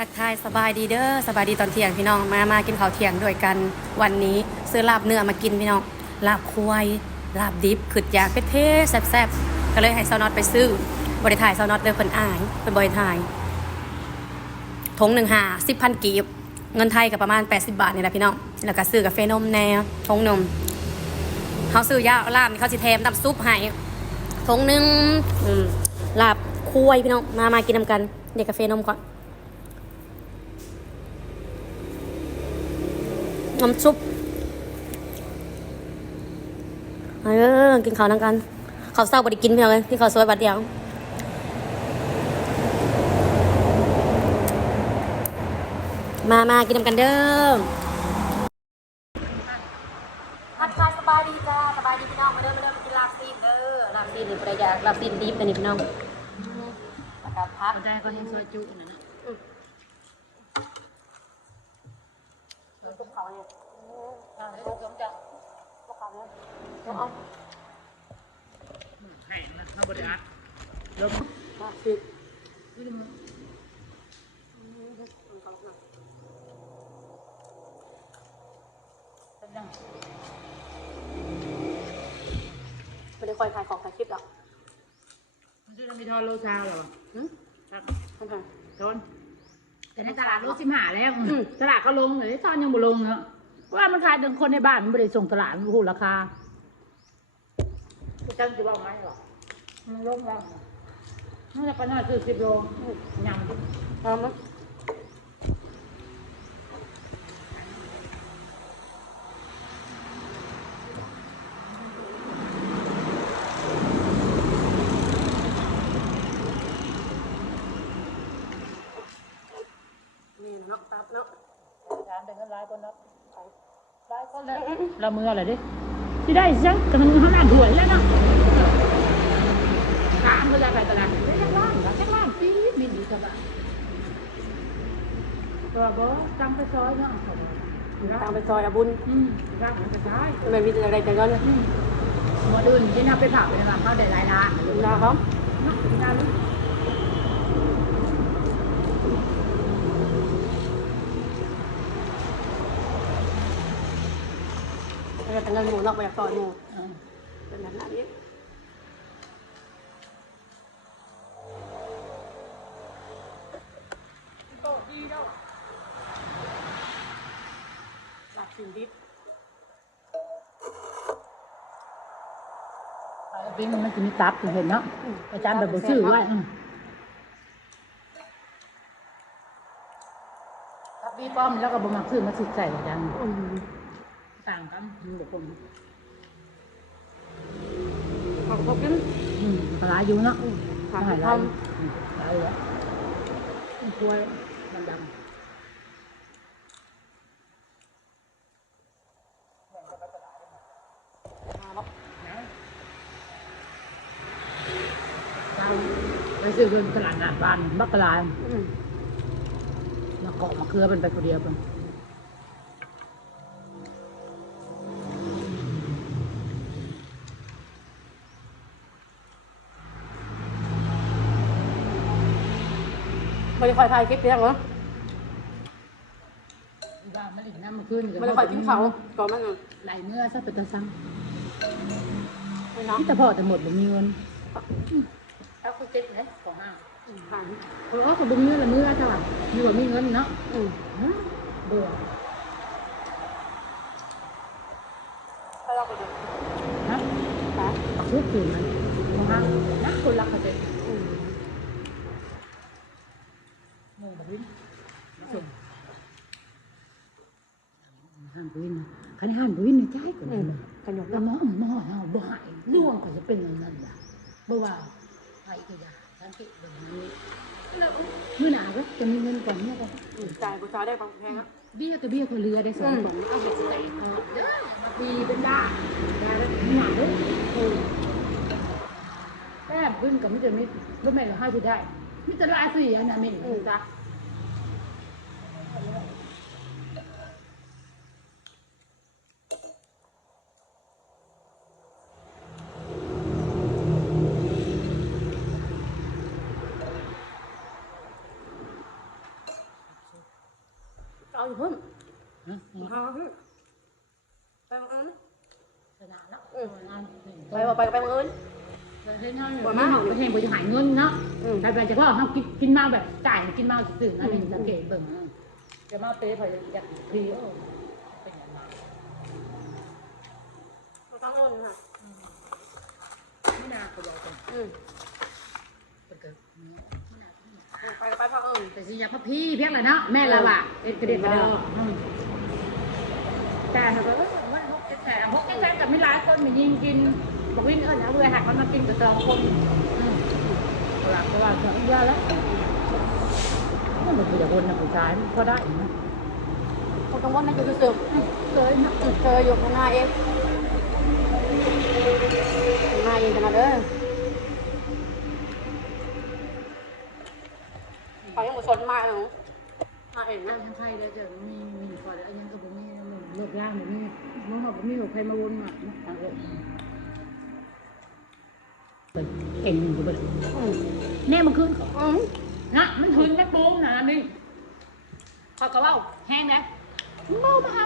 ทักทายสบายดีเด้อสบายดีตอนเที่ยงพี่น้องมากินข้าวเที่ยงด้วยกันวันนี้ซื้อลาบเนื้อมากินพี่น้องลาบควายลาบดิบขึ้นอยากเท่ๆแซ่บๆก็เลยให้ซาวน็อตไปซื้อบริถ่ายซาวน็อตเลยเพิ่นอายเป็นบริถ่ายถงหนึ่ง10,000 กีบเงินไทยกับประมาณ80 บาทนี่แหละพี่น้องแล้วก็ซื้อกาแฟนมแน่ถงนมเขาซื้อยาลาบนี่เขาสิแถมน้ำซุปให้ถงหนึ่งลาบควายพี่น้องมากินนำกันเดี๋ยวกาแฟนมก่อนน้ำซุปกินข้าวนั่งกันข้าวเศร้าบ่ได้กินเพียงเลยกินข้าวสวยบัดเดียวมากินกันเด้อทักทายสบายดีจ้าสบายดีพี่น้องมาเด้อไปกินลาบซีนเด้อลาบซีนนี่ประหยัดลาบซีนดิบนี่พี่น้องแล้วก็พักได้ก็ยังซอยจุนั่นนะพวกเขาเนี่ยพวกเขาเนี่ยเอาให้นะน้องบริอาลมมาสิไม่ได้คอยขายของขายคลิปหรอกมันจะมีทอนโลซาวหรอครับทอนแต่ในตลาดรู้15แล้วตลาดก็ลงเลยทอนยังบ่ลงเนาะเพราะว่ามันขายถึงคนในบ้านมันไม่ได้ส่งตลาดมันหูราคาจังจะบอกไหมหรอมันลงแล้วน่าจะประมาณ10 โลยำเอามั้งนี่เนาะตับเนาะร้านเดินกันร้ายคนเนาะร้ายคนเลยเรามืออะไรดิที่ได้ซักกำลังข้างหน้าถ่วยแล้วเนาะตามก็จะไปตลาดแค่ล่างปี๊ดบินดีกับอ่ะตัวบ่จำไปซอยเนาะตามไปซอยอาบุญร่างมันจะได้มันมีอะไรแต่ก็เนี่ยหมดอื่นที่น่าไปผ่าไปมาเขาได้หลายล้านนะครับน่ารู้เป็นเงินหมูนอกไปจากซอยหมูเป็นแบบนั้นนี้หลักสิ่งดิบเป็นมันจะมีตับเห็นเนาะอาจารย์แบบชื่อไว้ตับบีป้อมแล้วก็บะหมี่ซื้อมาสิใส่อาจารย์ต่างกันเด็กคนของพวกนี้ปลาอยู่เนาะขายทำปลาเลยควายมันดำไปซื้อเงินตลาดนัดบ้านบักกะลายมาเกาะมาเครือเป็นไปคนเดียวเป็นไม่ได้คอยถ่ายคลิปเพียงเหรอบ้านมะลิน้ำมาขึ้นไม่ได้คอยกินเขาก่อนมันไหลเนื้อซะเป็นตะซังที่แต่พอแต่หมดแบบมีเงินเอาคุณเจ็ดไหมของห้างเพราะเขาบึงเนื้อละเนื้อจ้ะมีว่ามีเงินเนาะเบื่อถ้าเราไปดูนะปักชุดถือมันของห้างนักคนรักเขาเจ็ดงงแบบนี้ห้ามวินคันห้ามวินในใจก่อนเลยขยมแล้วน้องเอาบ่หายร่วงก็จะเป็นอย่างนั้นล่ะบ่ว่าไอ้ก็อย่าสังเกตแบบนี้มื้อหนาก็จะมีเงินก่อนเนี่ยก็จ่ายบูชาได้บางแพงอ่ะเบี้ยกับเบี้ยคนเรือได้2 ถุงเอาไปใส่เด้อมาปีเป็นได้แล้วหนาเด้อแต้มขึ้นกับมิตรมิตรบ่แม่นให้สิได้มิตรลายสิอันนั้นแม่นจ้ะ อยู่เพิ่ม ฮะ เอาเพิ่มไปบังเอิญ ขนาดแล้ว ไปบังเอิญ เห็นเขาบ่มากเห็นบ่จะหายเงินเนาะแต่แบบเฉพาะเขากินมาแบบจ่ายกินมาตื่นนะนี่สังเกตเบิ่งจะมาเต้พออยากพีเป็นอย่างไร บังเอิญค่ะ ไม่นานก็บอกกันเป็นเกิด ไปบังเอิญ แต่สิอยากพพี่เพียงเลยเนาะแม่ละว่ะเป็นกระเด็นกระเดอแต่เขาบอกว่าพกแก่กับไม่หลายคนมันยิงกินบอกวิ่งเอาเลยหักมันมากินกับ2 คนหลังก็ว่าจะเยอะแล้วมันเป็นอย่างคนนะผู้ชายพอได้นะ คนกังวลนะอยู่สึก เคยนะ เคยอยู่ข้างหน้าเองข้างหน้าเองกันมาเด้อไปยังหมดสนมาหนูมาเอง แล้ นะ วทั้งไทยแล้วจะมีก่อนแล้วยังกับผมนี่เลิกย่างแบบนี้น้องบอกมีใครมาวนมาทางเก่งอยู่เลยแน่มันขึ้นนะมันขึ้นแม่ปูนะนี่เขาก็ว่าแห้งแล้วเมามาหา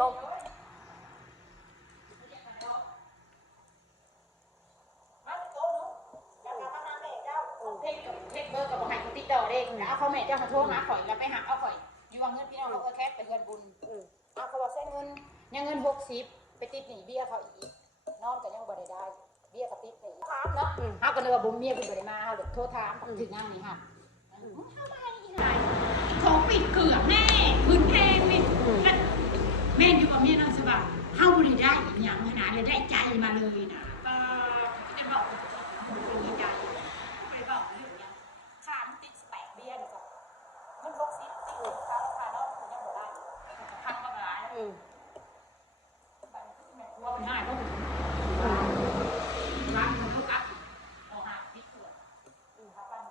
ต้ม เทคเบอร์กับหายติดดอกเด้งเอาเขาแม่เจ้ามาโทรมาข่อยแล้วไปหักเอาข่อยอยู่ว่าเงินพี่น้องเราก็แค่ไปเงินบุญเอาเขาบอกใช้เงินยังเงิน60ไปติดหนี้เบี้ยเขาอีกนอนก็ยังบ่ได้เบี้ยก็ติดหนี้ถามเนาะเฮาก็เลยว่าบ่เมียเพิ่นบ่ได้มาเฮาเลยโทรถามถึงนั่งนี่ค่ะของปิดเกลือแม่พื้นแพงนี่แม่อยู่กับเมียนอนสบายเฮาบ่ได้ได้อีหยังขนาดเลยได้ใจมาเลยนะจะบอกดีใจไปบอกเรื่องนี้ค่ามันติดแปะเบี้ยนี่ก็มัน60ติดค่าราคาเนาะยังบ่ได้พันกว่าบาทว่ามันง่ายก็ร้านมันก็อัพเอาหาติดเกลือถ้าปั้น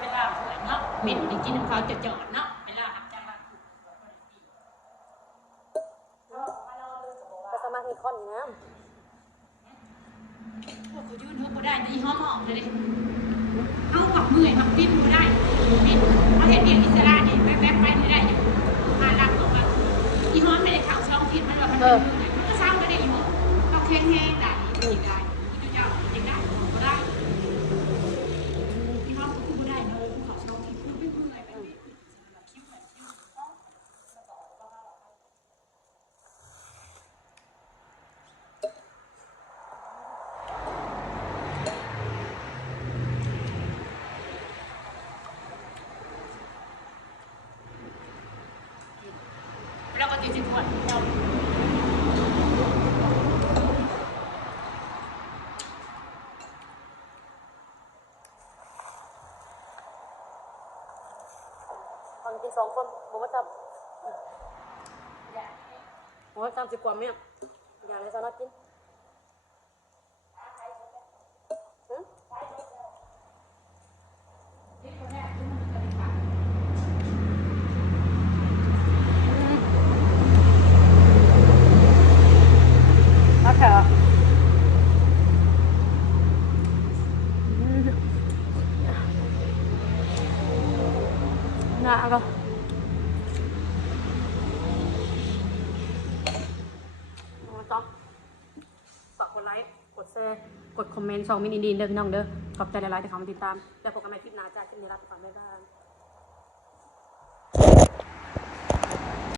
เวลาเผื่อเนาะเม็ดกินเขาจะจอดเนาะเวลาหักจังหวะ ไปสมาธิคอนนะ พวกเขายืนเขาก็ได้ดีห้อมออกเลยดิเอาหวักเมื่อยหวักดิ้นก็ได้ดิ้นเขาเห็นเบียงอิสระนี่แวบๆไปไม่ได้อยู่มาลักออกมาอีห้อมไม่ได้ข่าวช่องทิศมันว่ามันเป็นเรื่องไหนมันก็เศร้าก็ได้อยู่เขาแข็งแห้งได้อีกได้อีกเจ้าอีกได้ก็ได้อีห้อมก็คือไม่ได้เนาะข่าวช่องทิศมันไม่เมื่อยไปคิ้วเหมือนคิ้วแล้วก็ติดขวดเรา ตอนกิน2 คนผมว่าจำ30 กว่าเมี่ยอย่างไรสนัดกินโอเคน่าก็ต้องฝากกดไลค์ กดแชร์ กดคอมเมนต์2 มินิดีนเด้อพี่น้องเด้อขอบใจหลายๆที่เข้ามาติดตามแล้วพบกันใหม่คลิปหน้าจ้าคลิปนี้ลาไปก่อนบ๊ายบาย